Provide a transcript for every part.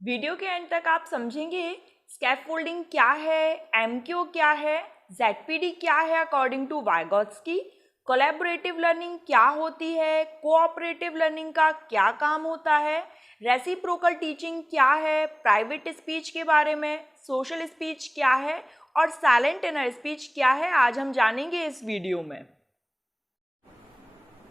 Video के and तक आप समझेंगे स्कैफोल्डिंग क्या है, एमक्यू क्या है, जेडपीडी क्या है according to Vygotsky, collaborative learning क्या होती है, कोऑपरेटिव लर्निंग का क्या काम होता है, रेसिप्रोकल टीचिंग क्या है, प्राइवेट स्पीच के बारे में, सोशल स्पीच क्या है और साइलेंट इनर स्पीच क्या है, आज हम जानेंगे इस वीडियो में।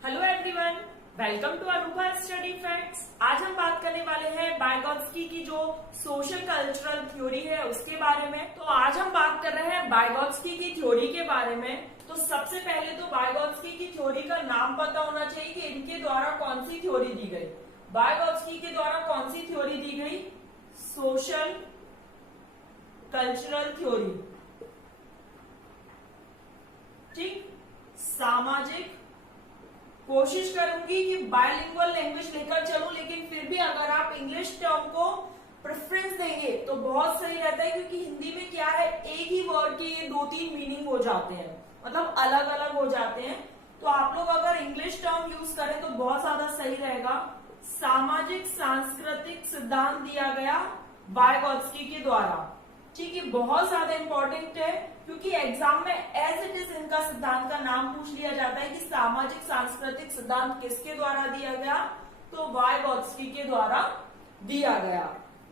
Hello everyone, welcome to Anubha study facts. आज हम बात करने वाले हैं वाइगोत्स्की की जो सोशल कल्चरल थ्योरी है उसके बारे में। तो आज हम बात कर रहे हैं वाइगोत्स्की की थ्योरी के बारे में। तो सबसे पहले तो वाइगोत्स्की की थ्योरी का नाम पता होना चाहिए कि इनके द्वारा कौन सी थ्योरी दी गई। वाइगोत्स्की के द्वारा कौन सी थ्योरी दी गई? Social cultural theory. ठीक, सामाजिक। कोशिश करूंगी कि बायलिंगुअल लैंग्वेज लेकर चलूं, लेकिन फिर भी अगर आप इंग्लिश टर्म को प्रेफरेंस देंगे तो बहुत सही रहता है, क्योंकि हिंदी में क्या है, एक ही वर्ड के ये 2-3 मीनिंग हो जाते हैं, मतलब अलग अलग हो जाते हैं। तो आप लोग अगर इंग्लिश टर्म यूज करें तो बहुत ज्यादा सही रहेगा। सामाजिक सांस्कृतिक सिद्धांत दिया गया वाइगोत्स्की के द्वारा। ठीक है, बहुत ज्यादा इंपॉर्टेंट है, क्योंकि एग्जाम में एज इट इज इनका सिद्धांत का नाम पूछ लिया जाता है कि सामाजिक सांस्कृतिक सिद्धांत किसके द्वारा दिया गया, तो वाइगोत्स्की के द्वारा दिया गया।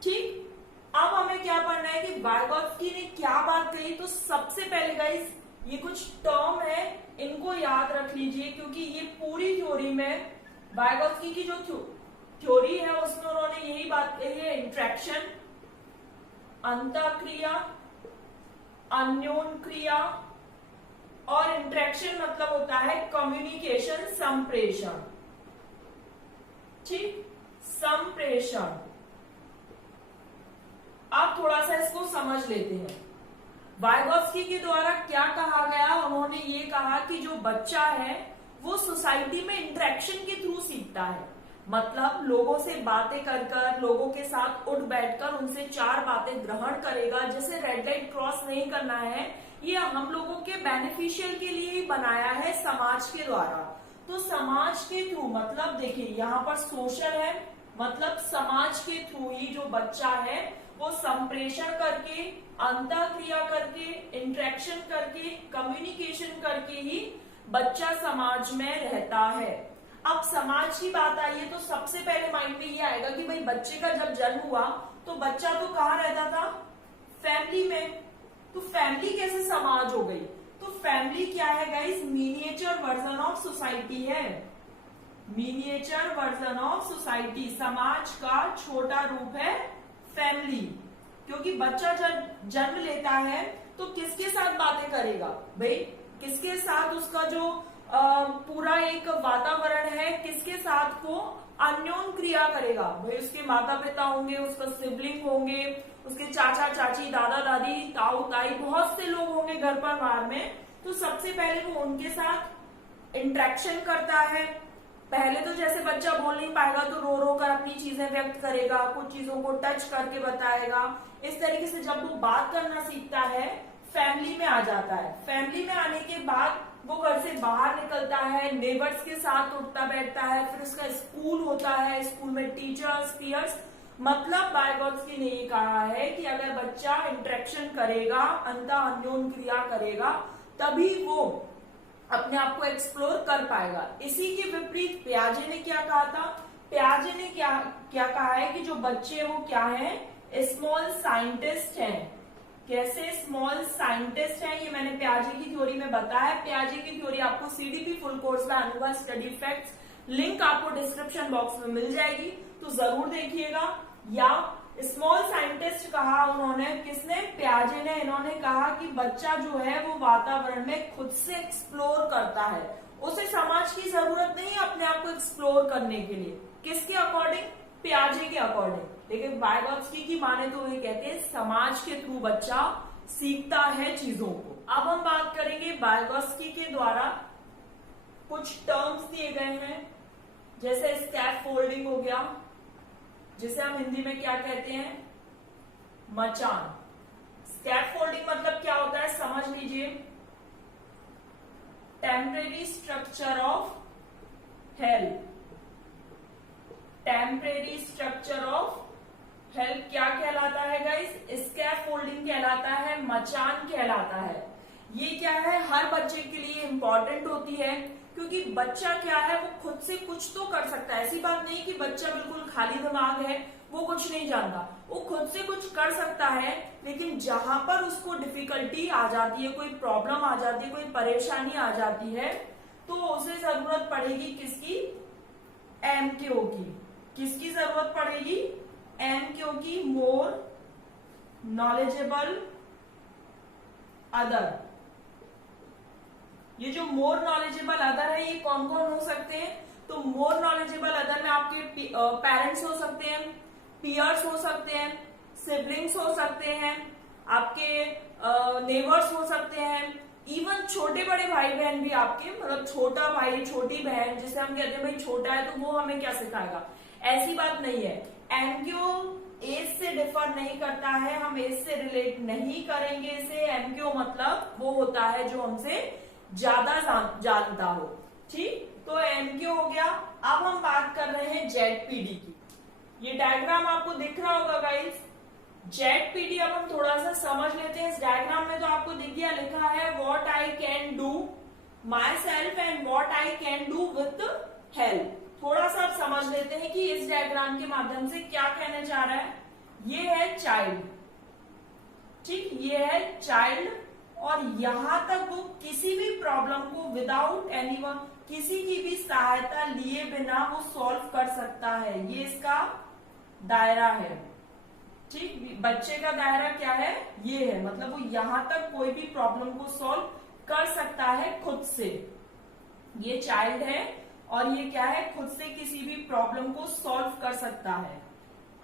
ठीक, अब हमें क्या पढ़ना है कि वाइगोत्स्की ने क्या बात कही। तो सबसे पहले गाइस, ये कुछ टर्म है, इनको याद रख लीजिए, क्योंकि ये पूरी थ्योरी में वाइगोत्स्की की जो थ्योरी है उसमें उन्होंने यही बात कही है, इंट्रैक्शन, अंतःक्रिया, अन्योन क्रिया, और इंटरेक्शन मतलब होता है कम्युनिकेशन, संप्रेषण। ठीक, संप्रेषण। आप थोड़ा सा इसको समझ लेते हैं। वाइगोत्स्की के द्वारा क्या कहा गया, उन्होंने ये कहा कि जो बच्चा है वो सोसाइटी में इंटरेक्शन के थ्रू सीखता है, मतलब लोगों से बातें कर कर, लोगों के साथ उठ बैठकर उनसे 4 बातें ग्रहण करेगा। जैसे रेड लाइट क्रॉस नहीं करना है, ये हम लोगों के बेनिफिशियल के लिए ही बनाया है समाज के द्वारा। तो समाज के थ्रू, मतलब देखिए यहाँ पर सोशल है, मतलब समाज के थ्रू ही जो बच्चा है वो संप्रेषण करके, अंतःक्रिया करके, इंटरेक्शन करके, कम्युनिकेशन करके ही बच्चा समाज में रहता है। अब समाज की बात आई है तो सबसे पहले माइंड में ये आएगा कि भाई बच्चे का जब जन्म हुआ तो बच्चा तो कहाँ रहता था, फैमिली में। तो फैमिली कैसे समाज हो गई? तो फैमिली क्या है guys, miniature version of society है। मिनिएचर वर्जन ऑफ सोसाइटी, समाज का छोटा रूप है फैमिली। क्योंकि बच्चा जब जन्म लेता है तो किसके साथ बातें करेगा भाई, किसके साथ उसका जो पूरा एक वातावरण है, किसके साथ वो अन्योन क्रिया करेगा भाई, उसके माता पिता होंगे, उसका सिबलिंग होंगे, उसके चाचा चाची, दादा दादी, ताऊ ताई, बहुत से लोग होंगे घर परिवार में। तो सबसे पहले वो उनके साथ इंटरेक्शन करता है। पहले तो जैसे बच्चा बोल नहीं पाएगा तो रो रो कर अपनी चीजें व्यक्त करेगा, कुछ चीजों को टच करके बताएगा। इस तरीके से जब वो बात करना सीखता है, फैमिली में आ जाता है। फैमिली में आने के बाद वो घर से बाहर निकलता है, नेबर्स के साथ उठता बैठता है, फिर उसका स्कूल होता है, स्कूल में टीचर्स, पीयर्स। मतलब वाइगोत्स्की ने ये कहा है कि अगर बच्चा इंटरेक्शन करेगा, अंतः अन्योन क्रिया करेगा, तभी वो अपने आप को एक्सप्लोर कर पाएगा। इसी के विपरीत पियाजे ने क्या कहा था? पियाजे ने क्या क्या कहा है कि जो बच्चे हैं वो क्या है, स्मॉल साइंटिस्ट हैं। कैसे स्मॉल साइंटिस्ट है, ये मैंने पियाजे की थ्योरी में बताया। पियाजे की थ्योरी आपको सीडीपी फुल कोर्स में अनुभा स्टडी फैक्ट्स, लिंक आपको डिस्क्रिप्शन बॉक्स में मिल जाएगी, तो जरूर देखिएगा। या स्मॉल साइंटिस्ट कहा उन्होंने, किसने? पियाजे ने। इन्होंने कहा कि बच्चा जो है वो वातावरण में खुद से एक्सप्लोर करता है, उसे समाज की जरूरत नहीं है अपने आप को एक्सप्लोर करने के लिए। किसके अकॉर्डिंग? पियाजे के अकॉर्डिंग। लेकिन वाइगोत्स्की की माने तो ये कहते हैं समाज के थ्रू बच्चा सीखता है चीजों को। अब हम बात करेंगे वाइगोत्स्की के द्वारा कुछ टर्म्स दिए गए हैं, जैसे स्कैफोल्डिंग हो गया, जिसे हम हिंदी में क्या कहते हैं, मचान। स्कैफोल्डिंग मतलब क्या होता है, समझ लीजिए, temporary structure of help, temporary structure of help क्या कहलाता है गाइस? स्कैफोल्डिंग कहलाता है, मचान कहलाता है। ये क्या है, हर बच्चे के लिए इंपॉर्टेंट होती है, क्योंकि बच्चा क्या है, वो खुद से कुछ तो कर सकता है। ऐसी बात नहीं कि बच्चा बिल्कुल खाली दिमाग है, वो कुछ नहीं जानता, वो खुद से कुछ कर सकता है। लेकिन जहां पर उसको डिफिकल्टी आ जाती है, कोई प्रॉब्लम आ जाती है, कोई परेशानी आ जाती है, तो उसे जरूरत पड़ेगी किसकी? एमक्यू की। किसकी जरूरत पड़ेगी? एमक्यू की, मोर नॉलेजेबल अदर। ये जो मोर नॉलेजेबल अदर है, ये कौन कौन हो सकते हैं? तो मोर नॉलेजेबल अदर में आपके पेरेंट्स हो सकते हैं, पीयर्स हो सकते हैं, सिबलिंग्स हो सकते हैं, आपके नेबर्स हो सकते हैं, इवन छोटे बड़े भाई बहन भी आपके, मतलब छोटा भाई छोटी बहन, जिसे हम कहते हैं भाई छोटा है तो वो हमें क्या सिखाएगा, ऐसी बात नहीं है। एमक्यू एज से डिफर नहीं करता है, हम एज से रिलेट नहीं करेंगे इसे। एमक्यू मतलब वो होता है जो हमसे ज्यादा जानता हो, ठीक। तो एमक्यू हो गया। अब हम बात कर रहे हैं जेडपीडी की। ये डायग्राम आपको दिख रहा होगा गाइस, जेडपीडी। अब हम थोड़ा सा समझ लेते हैं। इस डायग्राम में तो आपको दिख गया, लिखा है what I can do my self and what I can do with help. थोड़ा सा आप समझ लेते हैं कि इस डायग्राम के माध्यम से क्या कहने जा रहा है। ये है चाइल्ड, ठीक, ये है चाइल्ड, और यहां तक वो किसी भी प्रॉब्लम को विदाउट एनीवन, किसी की भी सहायता लिए बिना वो सॉल्व कर सकता है। ये इसका दायरा है, ठीक। बच्चे का दायरा क्या है? ये है, मतलब वो यहां तक कोई भी प्रॉब्लम को सॉल्व कर सकता है खुद से। ये चाइल्ड है और ये क्या है, खुद से किसी भी प्रॉब्लम को सॉल्व कर सकता है।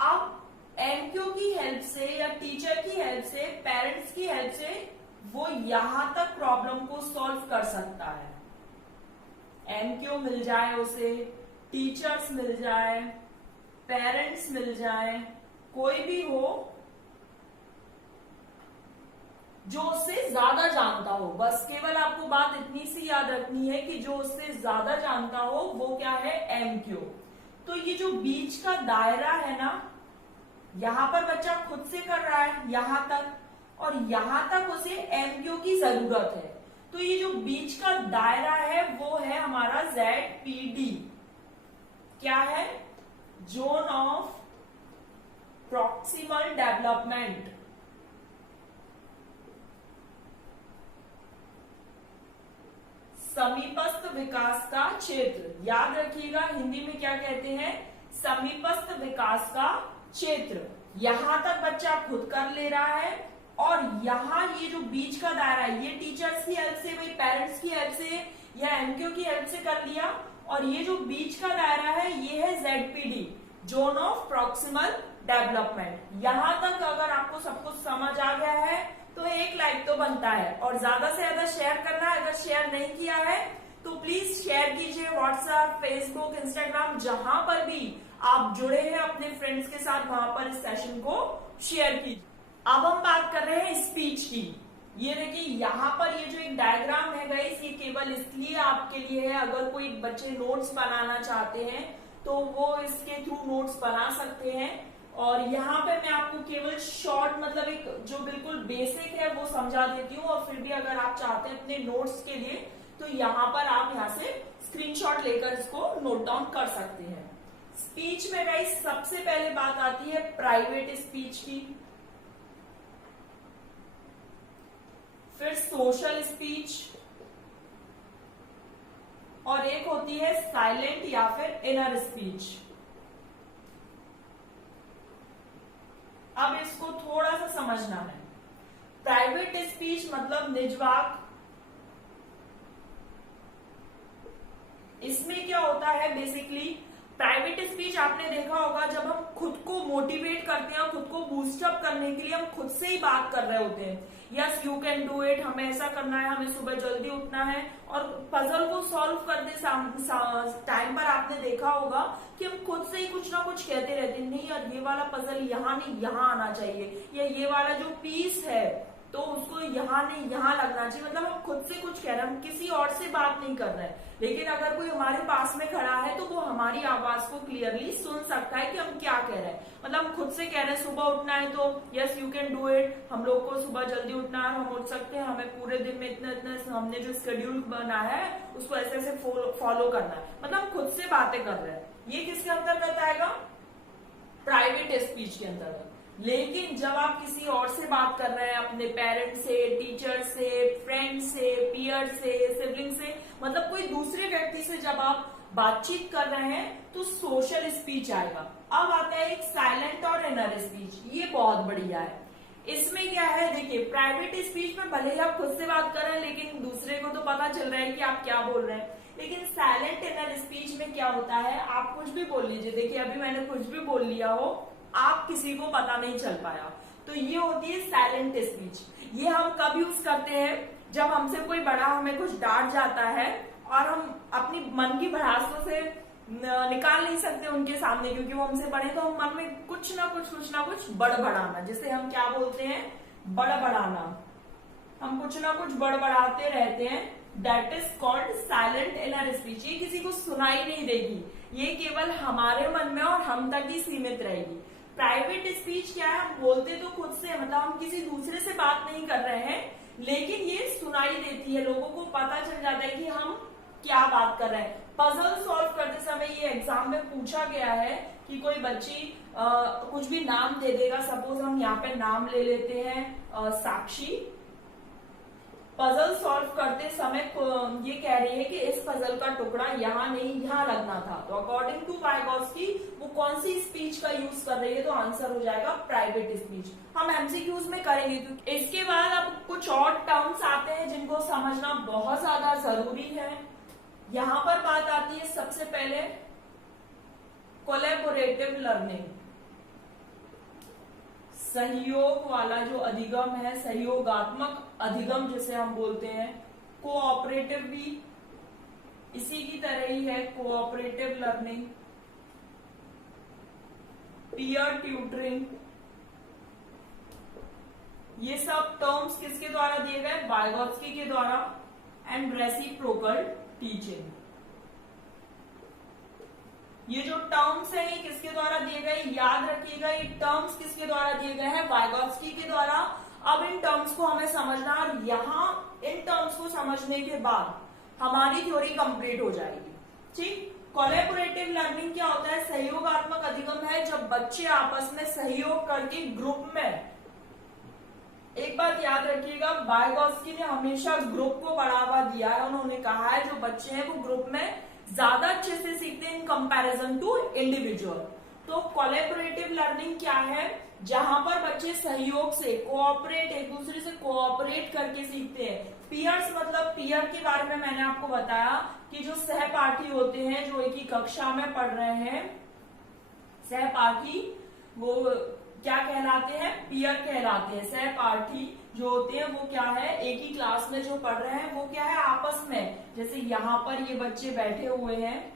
अब एमक्यू की हेल्प से या टीचर की हेल्प से, पेरेंट्स की हेल्प से वो यहां तक प्रॉब्लम को सॉल्व कर सकता है। एमक्यू मिल जाए उसे, टीचर्स मिल जाए, पेरेंट्स मिल जाए, कोई भी हो जो उससे ज्यादा जानता हो। बस केवल आपको बात इतनी सी याद रखनी है कि जो उससे ज्यादा जानता हो वो क्या है? एमक्यू। तो ये जो बीच का दायरा है ना, यहां पर बच्चा खुद से कर रहा है यहां तक, और यहां तक उसे एमक्यू की जरूरत है। तो ये जो बीच का दायरा है वो है हमारा जेडपीडी। क्या है? Zone of proximal development. समीपस्थ विकास का क्षेत्र। याद रखिएगा, हिंदी में क्या कहते हैं? समीपस्थ विकास का क्षेत्र। यहां तक बच्चा खुद कर ले रहा है, और यहाँ ये जो बीच का दायरा है, ये टीचर्स की हेल्प से, भाई पेरेंट्स की हेल्प से या एमक्यू की हेल्प से कर लिया, और ये जो बीच का दायरा है ये है ZPD, zone of proximal development. यहां तक अगर आपको सब कुछ समझ आ गया है तो एक लाइक तो बनता है, और ज्यादा से ज्यादा शेयर करना है। अगर शेयर नहीं किया है तो प्लीज शेयर कीजिए, व्हाट्सएप, फेसबुक, इंस्टाग्राम, जहां पर भी आप जुड़े हैं अपने फ्रेंड्स के साथ, वहां पर इस सेशन को शेयर कीजिए। अब हम बात कर रहे हैं स्पीच की। ये देखिए यहाँ पर ये जो एक डायग्राम है गाइस, ये केवल इसलिए आपके लिए है, अगर कोई बच्चे नोट्स बनाना चाहते हैं तो वो इसके थ्रू नोट्स बना सकते हैं। और यहाँ पे मैं आपको केवल शॉर्ट, मतलब एक जो बिल्कुल बेसिक है वो समझा देती हूँ, और फिर भी अगर आप चाहते हैं अपने नोट्स के लिए तो यहाँ पर आप यहाँ से स्क्रीनशॉट लेकर इसको नोट डाउन कर सकते हैं। स्पीच में गाइस सबसे पहले बात आती है प्राइवेट स्पीच की, फिर सोशल स्पीच, और एक होती है साइलेंट या फिर इनर स्पीच। अब इसको थोड़ा सा समझना है। प्राइवेट स्पीच मतलब निजवाक। इसमें क्या होता है बेसिकली, प्राइवेट स्पीच आपने देखा होगा, जब हम खुद को मोटिवेट करते हैं, खुद को बूस्टअप करने के लिए हम खुद से ही बात कर रहे होते हैं। Yes you can do it, हमें ऐसा करना है, हमें सुबह जल्दी उठना है, और पजल को सॉल्व करते टाइम पर आपने देखा होगा कि हम खुद से ही कुछ ना कुछ कहते रहते हैं, नहीं यार ये वाला पजल यहाँ नहीं, यहाँ आना चाहिए, या ये वाला जो पीस है तो उसको यहाँ नहीं यहाँ लगना चाहिए। मतलब हम खुद से कुछ कह रहे हैं, हम किसी और से बात नहीं कर रहे हैं, लेकिन अगर कोई हमारे पास में खड़ा है तो वो हमारी आवाज को क्लियरली सुन सकता है कि हम क्या कह रहे हैं। मतलब हम खुद से कह रहे हैं सुबह उठना है तो yes you can do it, हम लोग को सुबह जल्दी उठना है, हम उठ सकते हैं, हमें पूरे दिन में इतना इतना हमने जो शेड्यूल बना है उसको ऐसे ऐसे फॉलो करना है। मतलब हम खुद से बातें कर रहे हैं। ये किसके अंतर्गत आएगा? प्राइवेट स्पीच के अंतर्गत। लेकिन जब आप किसी और से बात कर रहे हैं, अपने पेरेंट्स से, टीचर से, फ्रेंड से, पीयर से, सिबलिंग से, मतलब कोई दूसरे व्यक्ति से जब आप बातचीत कर रहे हैं तो सोशल स्पीच आएगा। अब आता है एक साइलेंट और इनर स्पीच। ये बहुत बढ़िया है। इसमें क्या है, देखिए प्राइवेट स्पीच में भले ही आप खुद से बात कर रहे हैं लेकिन दूसरे को तो पता चल रहा है कि आप क्या बोल रहे हैं। लेकिन साइलेंट इनर स्पीच में क्या होता है, आप कुछ भी बोल लीजिए, देखिए अभी मैंने कुछ भी बोल लिया हो, आप किसी को पता नहीं चल पाया, तो ये होती है साइलेंट स्पीच। ये हम कब यूज करते हैं? जब हमसे कोई बड़ा हमें कुछ डांट जाता है और हम अपनी मन की भड़ासों से निकाल नहीं सकते उनके सामने, क्योंकि वो हमसे बड़े, तो हम मन में कुछ ना कुछ बड़बड़ाना, जिसे हम क्या बोलते हैं, बड़बड़ाना। हम कुछ ना कुछ बड़बड़ाते रहते हैं, that is called silent inner speech. ये किसी को सुनाई नहीं देगी, ये केवल हमारे मन में और हम तक ही सीमित रहेगी। प्राइवेट स्पीच क्या है, हम बोलते तो खुद से, मतलब हम किसी दूसरे से बात नहीं कर रहे हैं, लेकिन ये सुनाई देती है, लोगों को पता चल जाता है कि हम क्या बात कर रहे हैं। पजल सॉल्व करते समय ये एग्जाम में पूछा गया है कि कोई बच्ची कुछ भी नाम दे देगा, सपोज हम यहाँ पे नाम ले लेते हैं साक्षी। पजल सॉल्व करते समय ये कह रही है कि इस पजल का टुकड़ा यहाँ नहीं यहाँ लगना था, तो अकॉर्डिंग टू वाइगोत्स्की वो कौन सी स्पीच का यूज कर रही है, तो आंसर हो जाएगा प्राइवेट स्पीच। हम एमसीक्यूज में करेंगे क्योंकि इसके बाद अब कुछ और टर्म्स आते हैं जिनको समझना बहुत ज्यादा जरूरी है। यहां पर बात आती है सबसे पहले कोलैबोरेटिव लर्निंग, सहयोग वाला जो अधिगम है, सहयोगात्मक अधिगम जिसे हम बोलते हैं। कोऑपरेटिव भी इसी की तरह ही है, कोऑपरेटिव लर्निंग, पीयर ट्यूटरिंग, ये सब टर्म्स किसके द्वारा दिए गए, वाइगोत्स्की के द्वारा। एंड रेसिप्रोकल टीचिंग, ये जो टर्म्स है ये किसके द्वारा दिए गए, याद रखिएगा ये टर्म्स किसके द्वारा दिए गए हैं, वाइगोत्स्की के द्वारा। अब इन टर्म्स को हमें समझना, और यहाँ इन टर्म्स को समझने के बाद हमारी थ्योरी कंप्लीट हो जाएगी। ठीक, कोलैबोरेटिव लर्निंग क्या होता है, सहयोगात्मक अधिगम है जब बच्चे आपस में सहयोग करके ग्रुप में, एक बात याद रखिएगा, वाइगोत्स्की ने हमेशा ग्रुप को बढ़ावा दिया है। उन्होंने कहा है जो बच्चे हैं वो ग्रुप में ज्यादा अच्छे से सीखते हैं इन कंपैरिजन टू इंडिविजुअल। तो कोलैबोरेटिव लर्निंग क्या है, जहां पर बच्चे सहयोग से, कोऑपरेट, एक दूसरे से कोऑपरेट करके सीखते हैं। पीयर्स मतलब, पीयर के बारे में मैंने आपको बताया कि जो सहपाठी होते हैं, जो एक ही कक्षा में पढ़ रहे हैं, सहपाठी वो क्या कहलाते हैं, पीयर कहलाते हैं। सहपाठी जो होते हैं वो क्या है, एक ही क्लास में जो पढ़ रहे हैं वो क्या है, आपस में, जैसे यहाँ पर ये बच्चे बैठे हुए हैं,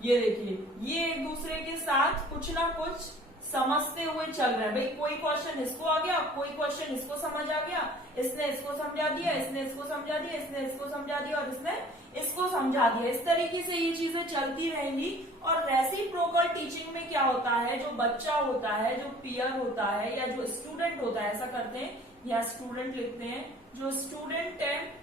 ये देखिए, ये एक दूसरे के साथ कुछ ना कुछ समझते हुए चल रहे हैं। भाई कोई क्वेश्चन इसको आ गया, कोई क्वेश्चन इसको समझ आ गया, इसने इसको समझा दिया, इसने इसको समझा दिया, इसने इसको समझा दिया और इसने इसको समझा दिया। इस तरीके से ये चीजें चलती रहेंगी। और रेसिप्रोकल टीचिंग में क्या होता है, जो बच्चा होता है, जो पीयर होता है या जो स्टूडेंट होता है, ऐसा करते हैं या स्टूडेंट लिखते हैं, जो स्टूडेंट है,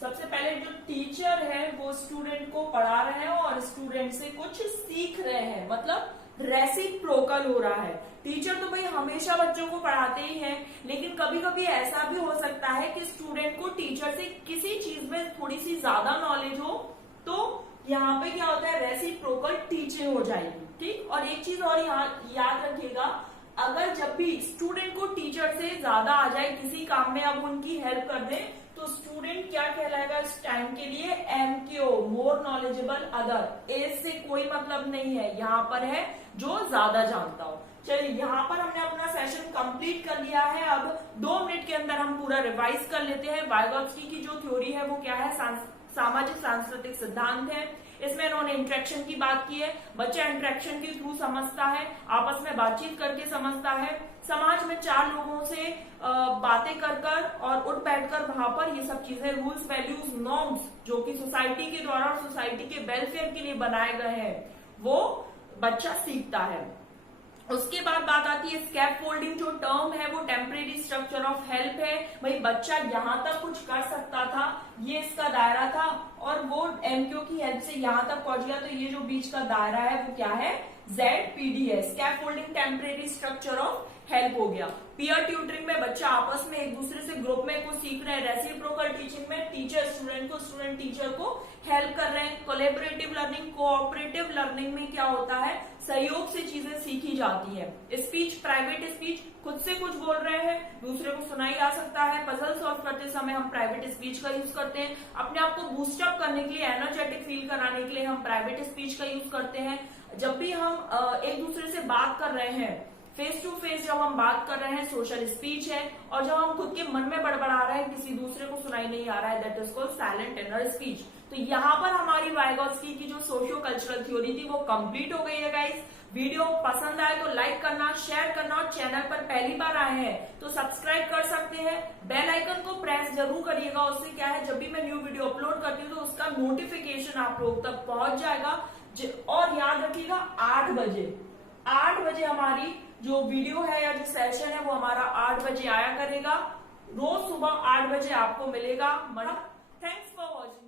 सबसे पहले जो टीचर है वो स्टूडेंट को पढ़ा रहे हैं और स्टूडेंट से कुछ सीख रहे हैं, मतलब रेसिप्रोकल हो रहा है। टीचर तो भाई हमेशा बच्चों को पढ़ाते ही हैं, लेकिन कभी कभी ऐसा भी हो सकता है कि स्टूडेंट को टीचर से किसी चीज में थोड़ी सी ज्यादा नॉलेज हो, तो यहाँ पे क्या होता है, रेसिप्रोकल टीचिंग हो जाएगी। ठीक, और एक चीज और याद रखिएगा, अगर जब भी स्टूडेंट को टीचर से ज्यादा आ जाए किसी काम में, अब उनकी हेल्प कर दे, तो स्टूडेंट क्या कहलाएगा इस टाइम के लिए, MKO, more knowledgeable other. Age से कोई मतलब नहीं है, यहाँ पर है जो ज्यादा जानता हो। चलिए, यहाँ पर हमने अपना सेशन कंप्लीट कर लिया है। अब 2 मिनट के अंदर हम पूरा रिवाइज कर लेते हैं। वाइगोत्स्की की जो थ्योरी है वो क्या है, सामाजिक सांस्कृतिक सिद्धांत है। इसमें इन्होंने इंटरेक्शन की बात की है। बच्चा इंटरेक्शन के थ्रू समझता है, आपस में बातचीत करके समझता है, समाज में 4 लोगों से बातें कर और उठ बैठकर वहां पर ये सब चीजें, रूल्स, वैल्यूज, नॉर्म्स जो कि सोसाइटी के द्वारा और सोसाइटी के वेलफेयर के लिए बनाए गए हैं, वो बच्चा सीखता है। उसके बाद बात आती है स्कैप फोल्डिंग। जो टर्म है वो टेम्परेरी स्ट्रक्चर ऑफ हेल्प है। भाई बच्चा यहां तक कुछ कर सकता था, ये इसका दायरा था, और वो एमक्यू की हेल्प से यहां तक पहुंच गया, तो ये जो बीच का दायरा है वो क्या है, ZPD है। Scaffolding temporary structure of help हो गया। पीयर ट्यूटरिंग में बच्चा आपस में एक दूसरे से ग्रुप में कुछ सीख रहे हैं। रेसिप्रोकल टीचिंग में टीचर स्टूडेंट को, स्टूडेंट टीचर को हेल्प कर रहे हैं। कोलैबोरेटिव लर्निंग, कोऑपरेटिव लर्निंग में क्या होता है, सहयोग से चीजें सीखी जाती है। स्पीच, प्राइवेट स्पीच, खुद से कुछ बोल रहे हैं, दूसरे को सुनाई जा सकता है। पजल सॉल्व करते समय हम प्राइवेट स्पीच का यूज करते हैं। अपने आप को बूस्टअप करने के लिए, एनर्जेटिक फील कराने के लिए हम प्राइवेट स्पीच का यूज करते हैं। जब भी हम एक दूसरे से बात कर रहे हैं, फेस टू फेस जब हम बात कर रहे हैं, सोशल स्पीच है। और जब हम खुद के मन में बड़बड़ा रहे हैं, किसी दूसरे को सुनाई नहीं आ रहा है, that is called silent inner speech. तो यहाँ पर हमारी वाइगोत्स्की की जो सोशियो कल्चरल थ्योरी थी वो कंप्लीट हो गई है गाइस। वीडियो पसंद आए तो लाइक करना, शेयर करना, और चैनल पर पहली बार आए हैं तो सब्सक्राइब कर सकते हैं। बेल आइकन को प्रेस जरूर करिएगा, उससे क्या है, जब भी मैं न्यू वीडियो अपलोड करती हूँ तो उसका नोटिफिकेशन आप लोग तक पहुंच जाएगा। और याद रखिएगा 8 बजे हमारी जो वीडियो है या जो सेशन है वो हमारा 8 बजे आया करेगा। रोज सुबह 8 बजे आपको मिलेगा। Thanks for watching.